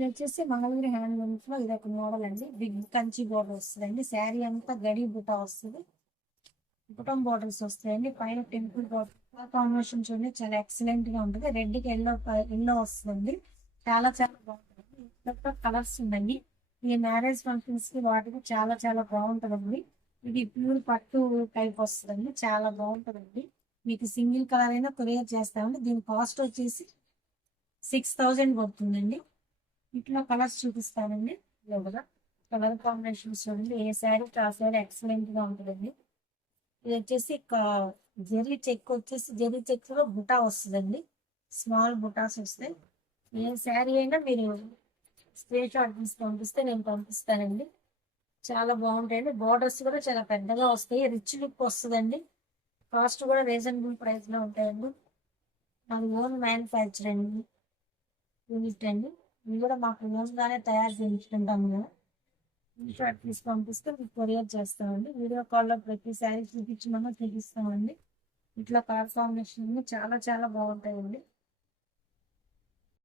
ఇది వచ్చేసి మంగళగిరి హ్యాండ్లూమ్స్ లో ఇది ఒక మోడల్ అండి. బిగ్ కంచి బోర్డర్ వస్తుందండి. శారీ అంతా గడి బుటా వస్తుంది. బుటం బోర్డర్స్ వస్తాయండి. పైన టెంపుల్ బోర్డర్ కాంబినేషన్ చూడండి, చాలా ఎక్సలెంట్ గా ఉంటుంది. రెడ్ కి ఎల్లో వస్తుంది. చాలా చాలా బాగుంటుంది. కలర్స్ ఉన్నాయి. ఈ మ్యారేజ్ ఫంక్షన్స్ కి వాటికి చాలా చాలా బాగుంటుందండి. ఇది ప్యూర్ పట్టు టైప్ వస్తుందండి. చాలా బాగుంటుందండి. మీకు సింగిల్ కలర్ అయినా కొరియర్ చేస్తామండి. దీని కాస్ట్ వచ్చేసి 6000 పడుతుందండి. ఇట్లా కలర్స్ చూపిస్తానండి. లోపల కలర్ కాంబినేషన్స్ చూడండి. ఏ శారీ ఆ శారీ ఎక్సలెంట్ గా ఉంటుందండి. ఇది వచ్చేసి జెరీ చెక్ వచ్చేసి జెరీ చెక్ లో బుటా వస్తుందండి. స్మాల్ బుటాస్ వస్తాయి. ఏ శారీ అయినా మీరు స్క్రీన్ షాట్ తీసి పంపిస్తే నేను పంపిస్తానండి. చాలా బాగుంటాయండి. బార్డర్స్ కూడా చాలా పెద్దగా వస్తాయి. రిచ్ లుక్ వస్తుందండి. కాస్ట్ కూడా రీజనబుల్ ప్రైస్ లో ఉంటాయండి. మాది ఓన్ మ్యానుఫ్యాక్చర్ అండి, యూనిట్ అండి. ఇవి కూడా మాకు ఓన్ గానే తయారు చేయించుకుంటాము మేము. షార్ట్ తీసి పంపిస్తే మీకు కొరియర్ చేస్తామండి. వీడియో కాల్లో ప్రతిసారి చూపించమన్నా చూపిస్తామండి. ఇట్లా కలర్ కాంబినేషన్ చాలా చాలా బాగుంటాయండి.